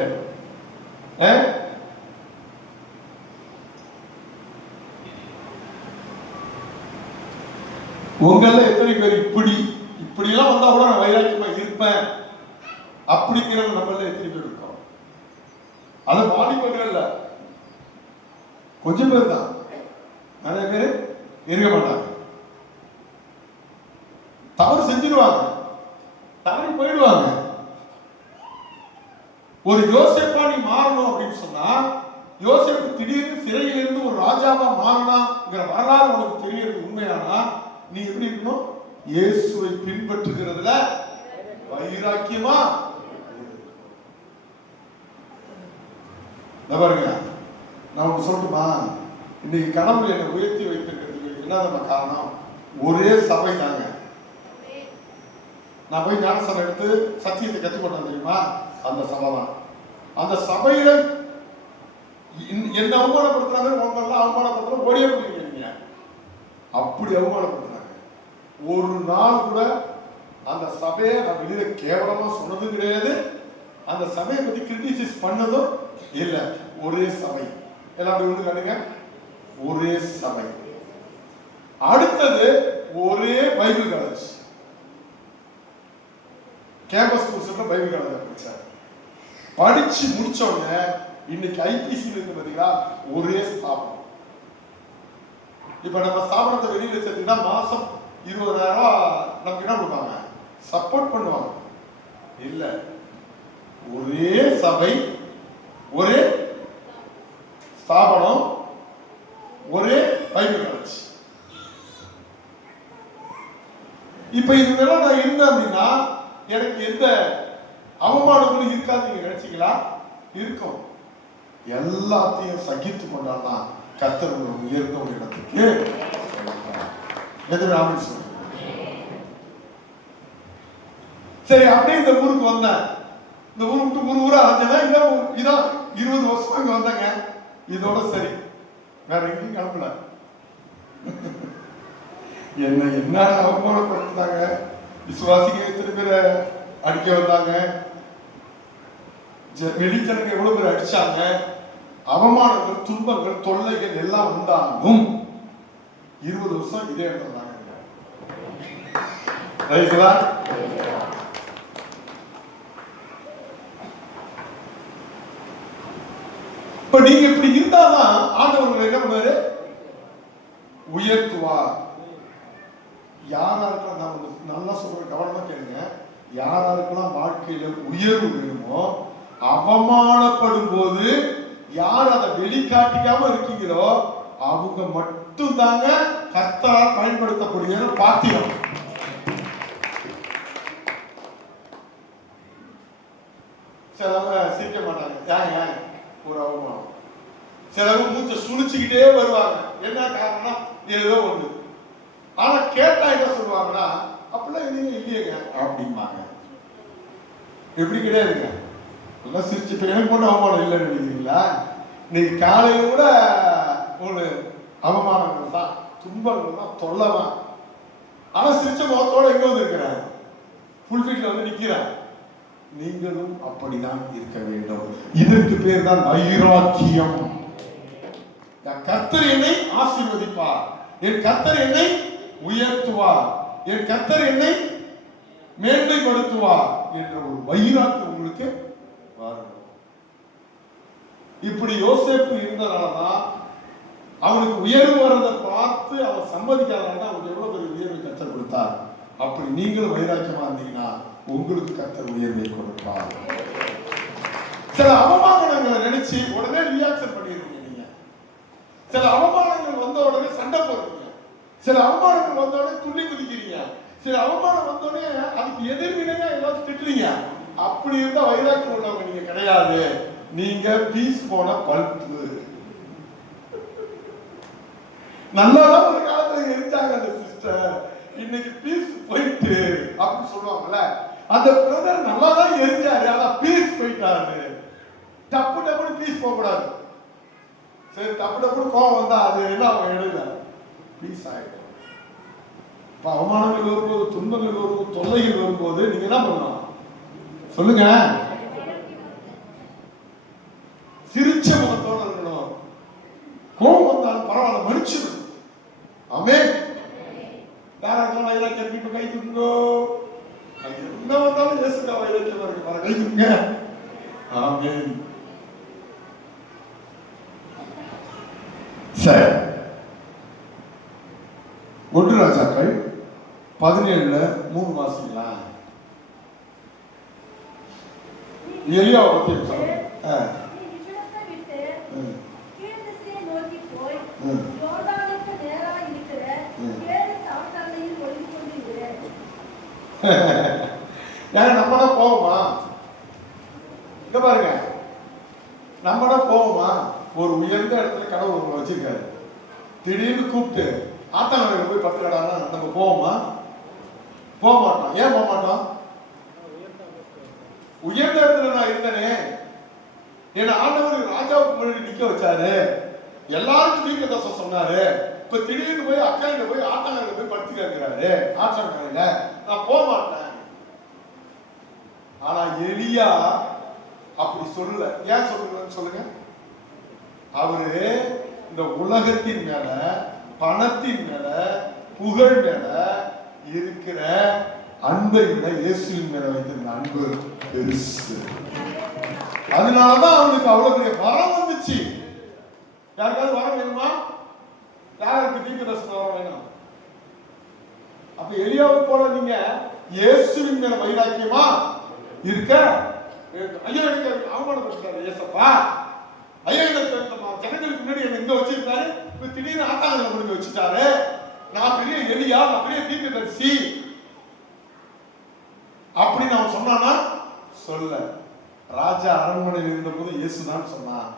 உங்கள எத்தனை பேர் இப்படி எல்லாம் வந்தா கூட நான் வைராக்கியமா இருப்பேன் அப்படிங்கிறது நம்மள எத்தனை பேர் இருக்கோம்? அது வாலிபர்கள் இல்ல, கொஞ்சம் பேர் தான். நிறைய பேர் இருக்க மாட்டாங்க. தவறு செஞ்சிருவாங்க, தவறி போயிடுவாங்க. ஒரு யோசேப்பா நீ மாறணும் அப்படின்னு சொன்னா, யோசேப்பு திடீர்னு சிறையிலிருந்து ஒரு ராஜாவா மாறலாம்ங்கிற வரலாறு உனக்கு தெரியறது உண்மையானா, நீ எப்படி இருக்கணும்? இயேசுவை பின்பற்றுகிறதுல வைராக்கியமா பாருங்க. நான் உங்களுக்கு சொல்லட்டுமா, இன்னைக்கு கடவுள் என்னை உயர்த்தி வைத்திருக்கிறதுக்கு என்ன காரணம்? ஒரே சபை தாங்க. நான் போய் ஞானசபை எடுத்து சத்தியத்தை கற்றுக்கொண்டேன் தெரியுமா? அந்த சபை தான். அந்த சபையில என்ன அவமானப்படுத்துறாங்க, உங்களெல்லாம் அவமானப்படுத்துறாங்க, ஓடியே போயிருக்கீங்க. அப்படி அவமானப்படுத்துறாங்க. ஒரு நாள் கூட அந்த சபையை நான் வெளியில கேவலமா சொன்னதும் கிடையாது, அந்த சபையை பத்தி கிரிட்டிசைஸ் பண்ணதும் இல்ல. ஒரே சபை. எல்லாரும் வந்து கண்டுங்க, ஒரே சபை. அடுத்தது ஒரே பைபிள் காலேஜ், கேம்பஸ் கோர்ஸ்ல பைபிள் காலேஜ் படிச்சார். படிச்சு முடிச்ச உடனே இன்னைக்கு ஐபிசி இருக்கு பாத்தீங்களா, ஒரே ஸ்தாபனம். இப்ப நம்ம ஸ்தாபனத்தை வெளியில சேர்த்துக்கிட்டா மாசம் 20,000 நமக்கு என்ன கொடுப்பாங்க? சப்போர்ட் பண்ணுவாங்க. இல்ல, ஒரே சபை, ஒரே ஸ்தாபனம், ஒரே பைபிள் காலேஜ். இப்ப இதுவெல்லாம் நான் இருந்தேன் அப்படின்னா எனக்கு எந்த அவமானங்களும் இருக்காது நீங்க நினைச்சீங்களா? இருக்கும். எல்லாத்தையும் சகித்து கொண்டாதான் கர்த்தர் உயர்ந்த ஒரு இடத்துக்கு எதிராக சொல்ற. சரி, அப்படியே இந்த ஊருக்கு வந்தேன். இந்த ஊரு விட்டு ஊரா அலைஞ்சேன். இதான் 20 வருஷமா இங்க வந்தாங்க. இதோட சரி, வேற எங்கேயும் கிளம்பல. என்ன அவமானப்படுத்தாங்க, விசுவாசிங்க எத்தனை பேரை அடிக்க வந்தாங்க, வெளிச்சனங்க எவ்வளவு பேர் அடிச்சாங்க, அவமானங்கள், துன்பங்கள், தொல்லைகள் எல்லாம் வந்தாலும் 20 வருஷம் இதே இடத்துல தாங்க. இப்ப நீங்க இப்படி இருந்தாதான் ஆண்டவர்கள் என்ன பண்ணுவாரு? உயர்த்துவார். யாராருக்கெல்லாம் நான் நல்லா சொல்ற கவனமா கேளுங்க. யாராருக்கெல்லாம் வாழ்க்கையில உயர்வு வேணுமோ, அவமானப்படும் போது யார் அதை வெளிக்காட்டிக்காம இருக்கீங்களோ அவங்க மட்டும் தாங்க கர்த்தரால் பயன்படுத்தக்கூடிய பாத்திரம். சிலவங்க சிரிக்க மாட்டாங்க, ஏங்க ஒரு அவமானம். சிலவங்க மூச்சை சுழிச்சுக்கிட்டே வருவாங்க. என்ன காரணம்னா ஏதோ ஒண்ணு. ஆனா கேட்டா என்ன சொல்லுவாங்கன்னா, அப்படிலாம் எதுவும் இல்லையேங்க அப்படிம்பாங்க. எப்படி கிடையாதுங்க, எல்லாம் சிரிச்சு. இப்ப எனக்கு மட்டும் அவமானம் இல்லைன்னு நினைக்கிறீங்களா? இன்னைக்கு காலையில கூட ஒரு அவமானங்கள் தான், துன்பங்கள் தான், தொல்லதான். ஆனா சிரிச்ச முகத்தோட எங்க வந்து இருக்கிறார், புல்பீட்ல வந்து நிக்கிறார். நீங்களும் அப்படிதான் இருக்க வேண்டும். இதற்கு பேர் தான் வைராக்கியம். கர்த்தர் என்னை ஆசீர்வதிப்பார், என் கர்த்தர் என்னை உயர்த்துவார், என் கர்த்தர் என்னை மேன்மைப்படுத்துவார் என்ற ஒரு வைராக்கியம் உங்களுக்கு வரணும். இப்படி யோசேப்பு இருந்தனாலதான் அவனுக்கு உயர்வு வரதை பார்த்து அவன் சம்மதிக்காதனால அவனுக்கு எவ்வளவு பெரிய உயர்வை கர்த்தர் கொடுத்தார். அப்படி நீங்களும் வைராக்கியமா இருந்தீங்கன்னா உங்களுக்கு கர்த்தர் உயர்வை கொடுப்பார். சில அவமானங்களை நினைச்சு உடனே ரியாக்ஷன் பண்ணிடுறீங்க. நீங்க சில அவமானங்கள் வந்த உடனே சண்டை போடுறீங்க. சில அவமானங்கள் வந்த உடனே துள்ளி குதிக்கிறீங்க. சில அவமானம் வந்த உடனே அதுக்கு எதிர்வினையா ஏதாவது திட்டுறீங்க. அப்படி இருந்தா வைராக்கியம் உள்ளவங்க நீங்க கிடையாது. நீங்க பீஸ் போன பல்பு. நல்லாதான் ஒரு காலத்துல எரிஞ்சாங்க அந்த சிஸ்டர், இன்னைக்கு பீஸ் போயிட்டு அப்படின்னு சொல்லுவாங்கல்ல. அந்த பிரதர் நல்லாதான் எரிஞ்சாரு, ஆனா பீஸ் போயிட்டாரு. டப்பு டப்புன்னு பீஸ் போக கூடாது. சரி, டப்பு டப்புன்னு கோவம் வந்தா அது என்ன அவங்க எழுத பீஸ் ஆயிடும். இப்ப அவமானங்கள் வரும்போது, துன்பங்கள் வரும்போது, தொல்லைகள் வரும்போது நீங்க என்ன பண்ணலாம் சொல்லுங்க? சிரிச்ச முகத்தோட இருக்கணும். கோபம் வந்தாலும் பரவாயில்ல, மன்னிச்சிடும். ஆமென். யாராச்சும் வைராக்கியம் இப்ப கை தூக்குங்கோ. என்ன வந்தாலும் இயேசுக்கா வைராக்கியம் இருக்கு, கை தூக்குங்க. ஆமென். சரி, 1 ராஜாக்கள் 17:3 வாசிங்களா? எலியாவை பத்தி சொல்லுங்க. நம்மனா போவோமா? இங்க பாருங்க, நம்மனா போவோமா? ஒரு உயர்ந்த இடத்துல கடவுள் உங்களை வச்சிருக்காரு. திடீர்னு கூப்பிட்டு ஆத்தாங்கரையில போய் படுத்துக்கடான்னா நம்ம போவோமா? போக மாட்டோம். ஏன் போக மாட்டோம்? உயர்ந்த இடத்துல நான் இருந்தேனே, என்ன ஆண்டவர் ராஜாவுக்கு முன்னாடி நிக்க வச்சாரு, எல்லாருக்கும் தீர்க்க தரிசனம் சொன்னாரு. இப்ப திடீர்னு போய் அக்காயில போய் ஆத்தாங்கரையில போய் படுத்துக்கிறாரு, ஆற்றங்கரையில. நான் போக மாட்டேன். ஆனா எலியா அப்படி சொல்லல. ஏன் சொல்லுங்கன்னு சொல்லுங்க. அவரு இந்த உலகத்தின் மேல, பணத்தின் மேல, புகழ் மேல இருக்கிற அன்பை விட இயேசுவின் மேல வைத்திருந்த அன்பு பெருசு. அதனாலதான் அவனுக்கு அவ்வளவு பெரிய வரம் வந்துச்சு. யாருக்காவது வரம் வேணுமா? யாருக்கு தீர்க்க தரிசனம் வரம் வேணும்? அப்ப எலியாவை போல நீங்க இயேசுவின் மேல வைராக்கியமா இருக்க. ஐயா எனக்கு அவமானப்பட்டாரு ஏசப்பா, ஐயா எனக்கு ஜனங்களுக்கு முன்னாடி என்ன இங்க வச்சிருக்காரு, இப்ப திடீர்னு ஆத்தாங்கல கொண்டு வச்சுட்டாரு, நான் பெரிய எலியா, நான் பெரிய தீர்க்கதரிசி அப்படின்னு அவன் சொன்னானா? சொல்ல. ராஜா அரண்மனையில் இருந்த போது இயேசுதான் சொன்னான்.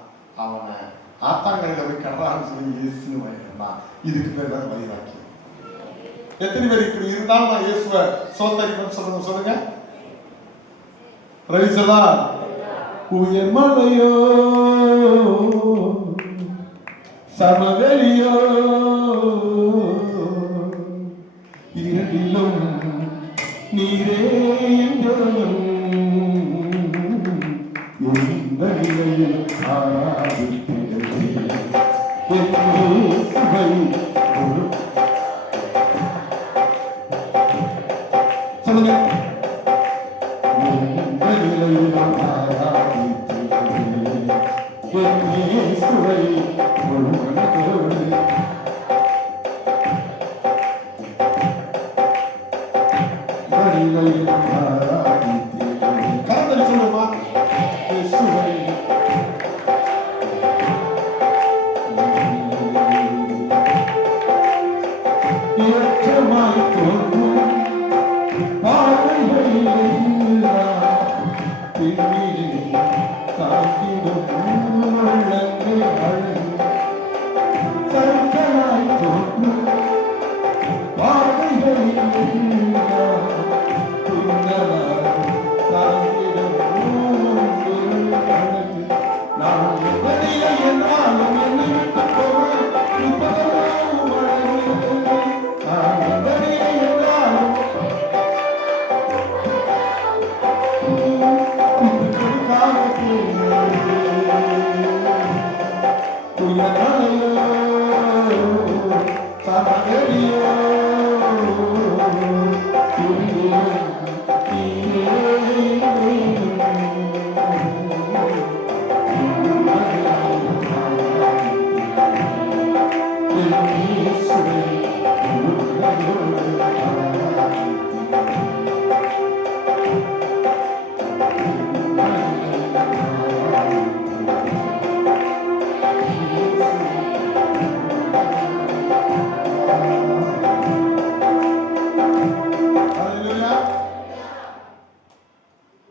அவனை ஆத்தாங்கரையில போய் கடறான்னு சொல்லி இயேசு வைக்கிறான். இதுக்கு பேர் தான் வைராக்கியம். எத்தனை பேர் இப்படி இருந்தாலும் நான் இயேசுவை சோத்தரிப்பேன்னு சொல்லுங்க. சொல்லுங்க. Price the Lord. உயர்மலையோ சமவெளியோ இரண்டிலும் நீரே என்றும் இந்த நிலையில் ஆராதிக்கிறேன். சொல்லுங்க.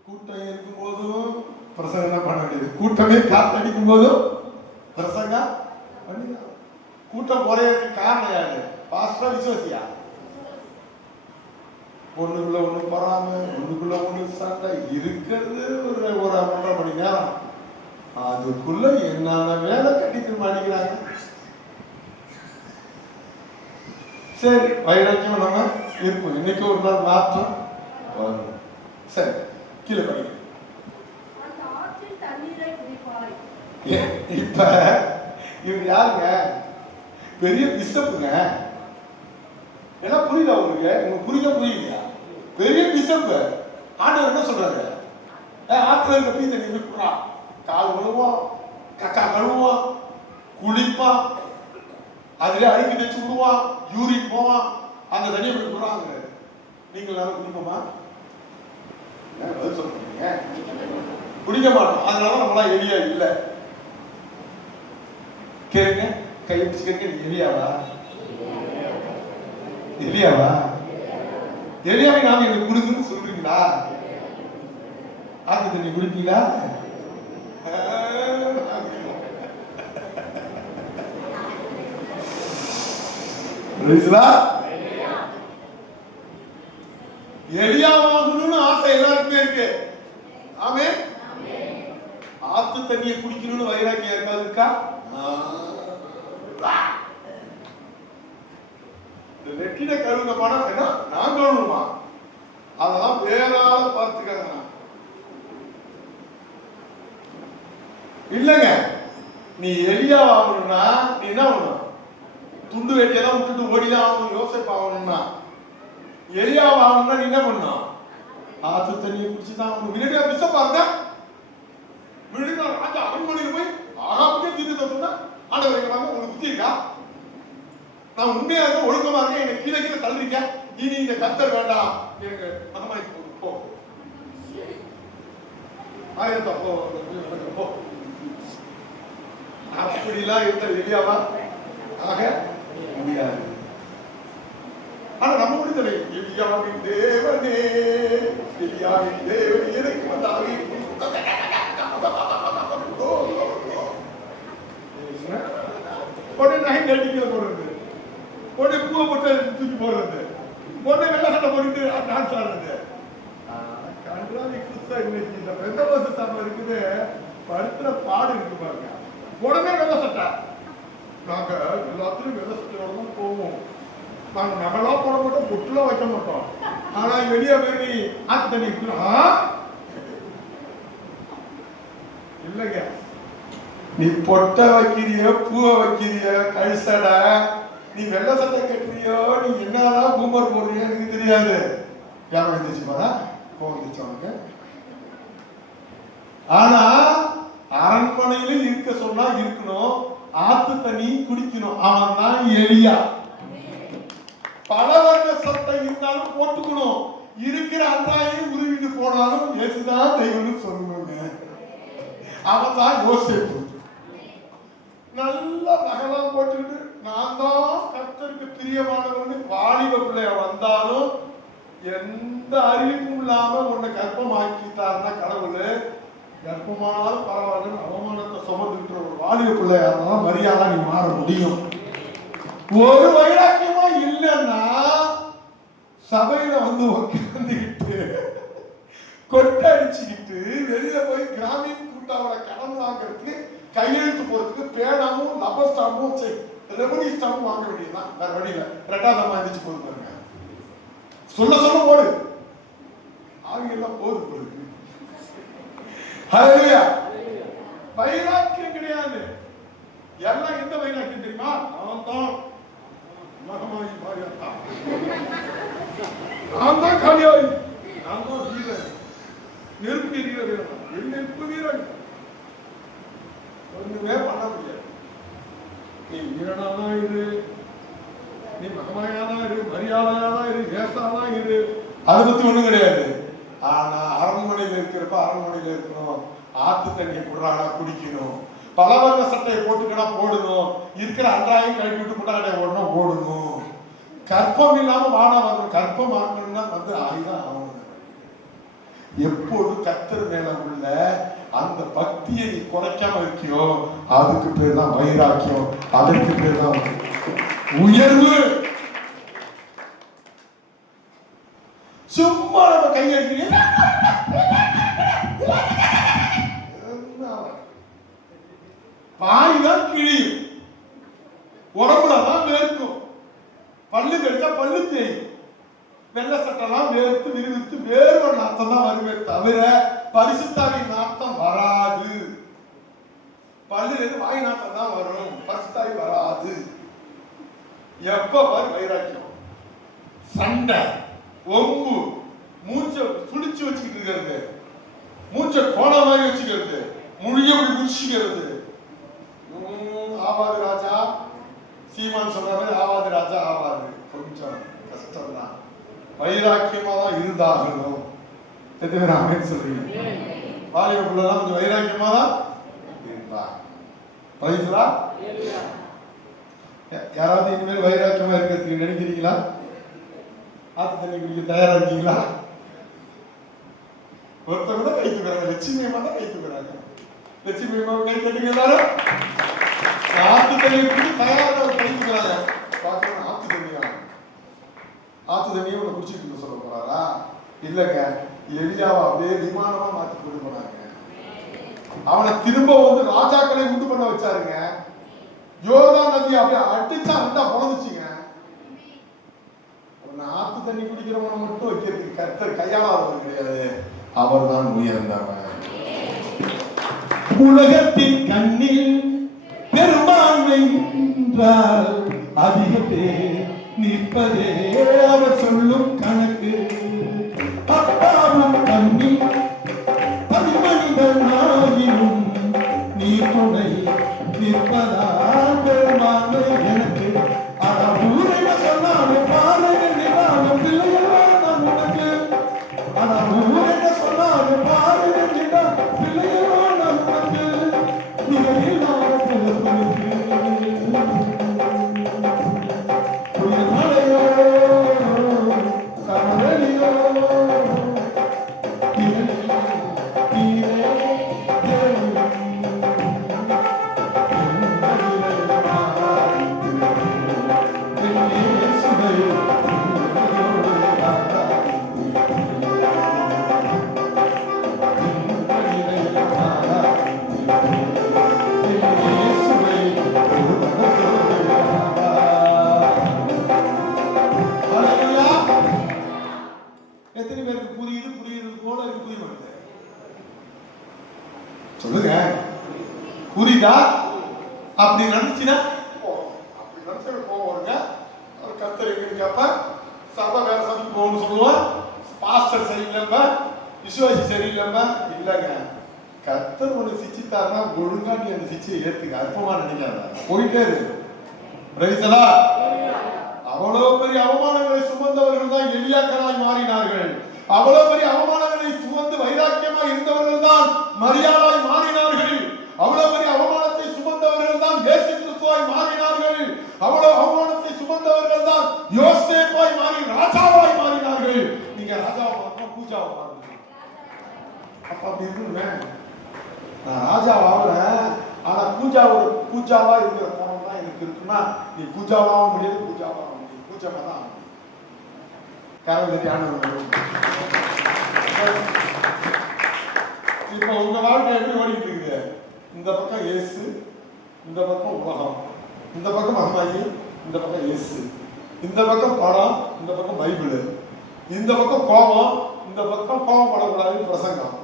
கூட்டம் இருக்கும் போதும் பிரசங்கம் பண்ண வேண்டியது, கூட்டமே காத்தடிக்கும் போதும் பிரசங்கம் பண்ணிடலாம். கூட்டம் குறையறதுக்கு காரணம் யாரு? பாஸ்டர் விசுவாசியா? ஒண்ணுக்குள்ள ஒண்ணு பொறாம, ஒண்ணுக்குள்ள ஒண்ணு சண்டை இருக்கிறது ஒரு 1.5 மணி நேரம். அதுக்குள்ள என்னென்ன வேலை கட்டிட்டு மாட்டிக்கிறாங்க. சரி, வைராக்கியம் நம்ம இருக்கும். இன்னைக்கு ஒரு நாள் மாற்றம் வரும். சரி, கீழே படிக்க. இப்ப இவங்க யாருங்க? பெரிய பிஷப்புங்க. என்ன புரியுதா உங்களுக்கு? உங்களுக்கு புரியலையா? பெரிய பிஷப்பு. ஆண்டவர் என்ன சொல்றாரு? ஆத்துல இருக்க பீ தண்ணி விற்கிறான், கால் கழுவான், கக்கா கழுவான், குளிப்பான், அதுல அழுக்கி தச்சு விடுவான், யூரின் போவான், அந்த தண்ணியை விற்கிறாங்க. நீங்கள் நல்லா குடிப்போமா? சொல்றீங்க குடிக்க மாட்டோம். அதனால நம்மளாம் எலியா இல்லை. கேளுங்க, கை பிடிச்சுக்க. எலியாவா? எலியாவா? எலியாவை நாம எங்களுக்கு குடுக்குன்னு சொல்றீங்களா? ஆத்து தண்ணி குடிப்பீங்களா? எலியாவாகணும்னு ஆசை எல்லாருக்குமே இருக்கு. ஆமே. ஆத்து தண்ணியை குடிக்கணும்னு வைராக்கியம் இருக்காது இருக்கா? நெட்டின கழுவுன பணம் என்ன நான் கழுவணுமா? அதெல்லாம் வேற ஆள பார்த்துக்காங்க. இல்லங்க, நீ எலியா ஆகணும்னா நீ என்ன பண்ணணும்? துண்டு வெட்டியெல்லாம் விட்டுட்டு ஓடிதான் ஆகணும். யோசிப்பு ஆகணும்னா எலியா ஆகணும்னா நீ என்ன பண்ணணும்? ஆத்து தண்ணியை குடிச்சுதான் ஆகணும். முன்னாடியா பிஷப்பா இருந்தா ராஜா அரண்மனையில் போய் ஆகாப்புக்கே தீர்த்து சொன்னா ஆண்டவர் எங்க வாங்க, உங்களுக்கு புத்தி இருக்கா? நான் உண்மையா இருக்க, ஒழுக்கமா இருக்கேன், எனக்கு கீழே கீழே தள்ளுறீங்க, இனி இந்த கர்த்தர் வேண்டாம், எனக்கு மகமாய்க்கு போ, ஆயிரத்தா போ. அப்படிலாம் இருந்த எலியாவா ஆக முடியாது. ஆனா நம்ம முடிந்தலை எலியாவின் தேவனே, எலியாவின் தேவனே எனக்கு வந்தாவே உடனே நகை கட்டிக்கல போடுறது, உடனே பூவை போட்டு தூக்கி போடுறது, உடனே வெள்ளை சட்டை போட்டுட்டு டான்ஸ் ஆடுறது. கண்டாவி கிறிஸ்தா இன்னைக்கு இந்த பெந்தகோஸ்து சபை இருக்குது, படுத்துற பாடு இருக்கு பாருங்க. உடனே வெள்ளை சட்டை. நாங்க எல்லாத்துலயும் வெள்ளை சட்டையோட தான் போவோம். நாங்க நகலாம் போட மாட்டோம், பொட்டுலாம் வைக்க மாட்டோம். ஆனா வெளியே போய் ஆத்து தண்ணி இல்லைங்க, நீ பொட்டை வைக்கிறிய, பூவை வைக்கிறிய, கழிசடை, நீ வெள்ளை சட்டை கட்டுறியோ, நீ என்னதான் பூமர் போடுறியோ எனக்கு தெரியாது. யாரும் வந்துச்சு பாரா, கோவம் வந்துச்சு அவனுக்கு. ஆனா அரண்மனையில இருக்க சொன்னா இருக்கணும், ஆத்து தண்ணி குடிக்கணும். அவன் தான் எலியா. பல வர்ண சட்டை இருந்தாலும் போட்டுக்கணும். இருக்கிற அன்றாயை உருவிட்டு போனாலும் இயேசுதான் தெய்வம்னு சொல்லுவாங்க. அவன் தான் யோசேப்பு. நல்லா நகலாம் போட்டுக்கிட்டு நான் தான் கர்த்தருக்கு பிரியமானவன்னு வாலிப பிள்ளைய வந்தாலும் எந்த அறிவிப்பும் இல்லாம உன்னை கர்ப்பமாக்கிட்டாருன்னா கடவுள், கர்ப்பமானாலும் பரவாயில்ல அவமானத்தை சுமந்துக்கிட்ட ஒரு வாலிப பிள்ளையா இருந்தாலும் மரியாதை நீ மாற முடியும். ஒரு வைராக்கியமா இல்லைன்னா சபையில வந்து உட்காந்துக்கிட்டு கொட்டை அடிச்சுக்கிட்டு வெளியில போய் கிராமின் கூட்டாவோட கடன் வாங்குறதுக்கு, கையெழுத்து போறதுக்கு பேனாமும் லப்பர் ஸ்டாம்பும் ரெவன்யூ ஸ்டாம்பும் வாங்க வேண்டியதுதான். வேற வழியில 2வது அம்மா எந்திரிச்சு போது பாருங்க, சொல்ல சொல்ல போடு, ஆவியெல்லாம் போது போடுது. ஹல்லேலூயா. வைராக்கியம் கிடையாது. எல்லாம் எந்த வைராக்கியம் தெரியுமா? நான் தான் மகமாயி மாரியாத்தா, நான் தான் காளியாயி, நான் தான் வீரன், நெருப்பு எறிகிற வீரன், என் நெருப்பு வீரன். ஒண்ணுமே பண்ண முடியாது. நீ வீரனாதான் இரு, நீ மகமாயாதான் இரு, மரியாதையாதான் இரு, ஏசாதான் இரு, அதை பத்தி ஒண்ணும் கிடையாது. ஆனா அரண்மனையில இருக்கிறப்ப அரண்மனையில இருக்கணும், ஆத்து தண்ணியை குடுறானா குடிக்கணும், பலவர்ண சட்டையை போட்டுக்கனா போடணும், இருக்கிற அன்றாயும் கழட்டி விட்டு புட்டக்கடையை ஓடணும் ஓடணும். கற்பம் இல்லாம வாழ வரணும். கற்பம் ஆக்கணும்னா ஆயுதான் ஆகணும். எப்போது கர்த்தர் மேல உள்ள அந்த பக்தியை நீ குறைக்காம இருக்கியோ அதுக்கு பேர் தான் வைராக்கியம், அதற்கு பேர் தான் உயர்வு. சும்மா நம்ம கையெழுத்து வாய்தான் கிழியும், உடம்புலதான் வேர்க்கும், பல்லு கடிச்சா பல்லு தேயும், வெள்ளை சட்டெல்லாம் வேர்த்து விரிவித்து வேர்வ நாத்தம் தான் வருமே தவிர பரிசுத்தாவின் நாத்தம் வராது. பல்லு வாய் நாத்தம் தான் வரும், பரிசுத்தாவி வராது. எப்ப வரும் வைராக்கியம்? சண்டை, ஒம்பு, மூச்சை சுழிச்சு வச்சுக்கிட்டு இருக்கிறது, மூச்சை கோண மாதிரி வச்சுக்கிறது, முடிய முடிச்சுக்கிறது. ஆவாது ராஜா, சீமான் சொல்ற மாதிரி ஆவாது ராஜா ஆவாது. கொஞ்சம் கஷ்டம் தான், வைராக்கியமா தான் இருந்தாகணும். சொல்றீங்க வாலிப பிள்ளைலாம் கொஞ்சம் வைராக்கியமா தான் இருந்தா. யாராவது இனிமேல் வைராக்கியமா இருக்கிறதுக்கு நினைக்கிறீங்களா? ஆத்து தண்ணி குடிக்க தயாரா இருக்கீங்களா? ஒருத்தர் கூட கை தூக்குறாங்க, லட்சுமி அம்மா தான் கை தூக்குறாங்க. லட்சுமி அம்மா கை தட்டுங்க எல்லாரும். ஆத்து தண்ணி குடிக்க தயாரா கை தூக்குறாங்க. பாக்கணும் ஆத்து தண்ணியா? ஆத்து தண்ணியை உன்னை குடிச்சிட்டு சொல்ல போறாரா? இல்லங்க, எலியாவை அப்படியே விமானமா மாத்தி கொண்டு போனாங்க. அவனை திரும்ப ராஜாக்களை உண்டு பண்ண வச்சாருங்க. யோர்தான் நதி அப்படியே அடிச்சா ரெண்டா பொழந்துச்சுங்க. ஆத்து தண்ணி குடிக்கிறவனை மட்டும் வைக்கிறதுக்கு கர்த்தர் கையாளாதவர் கிடையாது, அவர் தான் உயர்ந்தவர். உலகத்தின் கண்ணில் பெரும்பான்மை என்றால் அதிக பேர் நிற்பதே அவர் சொல்லும் கணக்கு. அப்பாவும் தம்பி பதிமனிதனாகினும் நீ துணை நிற்பதால் பெரும்பான்மை எனக்கு. ஆனா ஊரை சொன்னாலும் பாருங்கள் நிதானம் பிள்ளையெல்லாம் உனக்கு. ஆனா ஊரை சொன்னாலும் பாருங்கள் நிதானம் பிள்ளையெல்லாம் உனக்கு. எத்தனை பேருக்கு புரியுது போல இருக்கு? புரிய மாட்டேன் சொல்லுங்க. புரியுதா? அப்படி நினைச்சுன்னா அப்படி நினைச்ச போவாங்க. அவர் கர்த்தர் எங்க கேப்ப, சபை வேற சபைக்கு போகணும்னு சொல்லுவான். பாஸ்டர் சரியில்லைம்ப, விசுவாசி சரியில்லைம்ப. இல்லைங்க, கர்த்தர் ஒண்ணு சிச்சித்தாருன்னா ஒழுங்கா நீ அந்த சிச்சையை ஏத்துக்க. அற்பமா நினைக்காத, போயிட்டே இருக்கு. பிரைஸ்லா. அவ்வளவு பெரிய அவமானங்களை சுமந்தவர்கள் தான் எலியாக்களாய் மாறினார்கள். அவ்வளவு பெரிய அவமானங்களை சுமந்து வைராக்கியமா இருந்தவர்கள் தான் மரியாதாய் மாறினார்கள். அவ்வளவு பெரிய அவமானத்தை சுமந்தவர்கள் தான் இயேசு கிறிஸ்துவாய் மாறினார்கள். அவ்வளவு அவமானத்தை சுமந்தவர்கள் தான் யோசேப்பாய் மாறி ராஜாவாய் மாறினார்கள். நீங்க ராஜாவை மாறணும், பூஜாவை மாறணும். அப்ப அப்படி இருக்குமே, நான் ராஜாவாகிறேன், ஆனா பூஜாவா இருக்கிற பணம் தான் எனக்கு இருக்குன்னா நீ பூஜாவாக முடியாது, பூஜாவாக முடியும், பூஜாவா தான் இப்ப உங்க வாழ்க்கை எப்படி ஓடிட்டு இருக்குது? இந்த பக்கம் இயேசு, இந்த பக்கம் உலகம், இந்த பக்கம் அம்மாயி, இந்த பக்கம் இயேசு, இந்த பக்கம் படம், இந்த பக்கம் பைபிள், இந்த பக்கம் கோபம், இந்த பக்கம் கோபம் படக்கூடாதுன்னு பிரசங்கம்,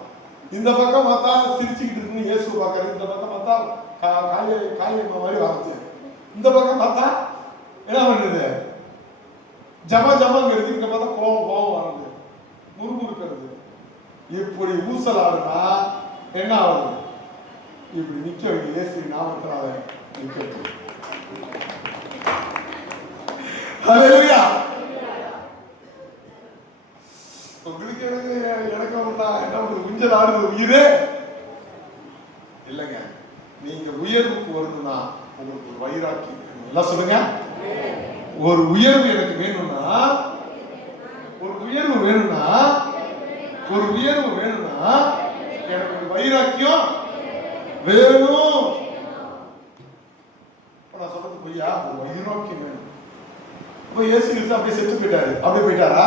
இந்த பக்கம் பார்த்தா சிரிச்சுக்கிட்டு இருக்குன்னு இயேசு பார்க்கறது, இந்த பக்கம் பார்த்தா காளியம்மா மாதிரி வார்த்தை. இந்த பக்கம் பார்த்தா என்ன பண்ணுறது, ஜமங்கிறது. இங்க பார்த்தா கோபம் வர்றது, முறுமுறுக்கிறது. இப்படி ஊசலாடுனா என்ன ஆகுது? இப்படி நிக்க வேண்டிய இயேசு நாமத்தில் அதை நிக்க வைக்கணும். ஹல்லேலூயா. உங்களுக்கு எனக்கு என்ன ஊஞ்சல் ஆடுது உயிரே இல்லைங்க. நீங்க உயர்வுக்கு வரணும்னா உங்களுக்கு ஒரு வைராக்கியம் வேணும். எல்லாம் சொல்லுங்க, ஒரு உயர்வு எனக்கு வேணும்னா, ஒரு உயர்வு வேணும்னா எனக்கு ஒரு வைராக்கியம் வேணும். நான் சொல்றது பொய்யா? ஒரு வைராக்கியம் வேணும். இப்ப இயேசு கிறிஸ்து அப்படியே செத்து போயிட்டாரு. அப்படியே போயிட்டாரா?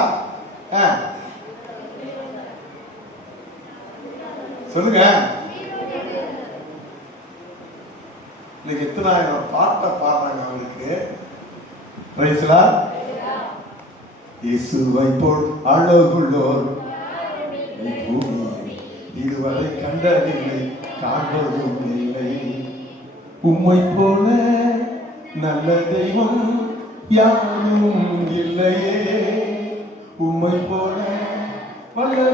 சொல்லுங்க. இன்னைக்கு எத்தனாயிரம் பாட்டை பாடுறாங்க அவங்களுக்கு. இயேசுவை போல் அழகுள்ளோர் இதுவரை கண்டதில்லை, காண்பதும் இல்லை. உம்மை போல நல்ல தெய்வம் யாரும் இல்லையே, உம்மை போல வல்ல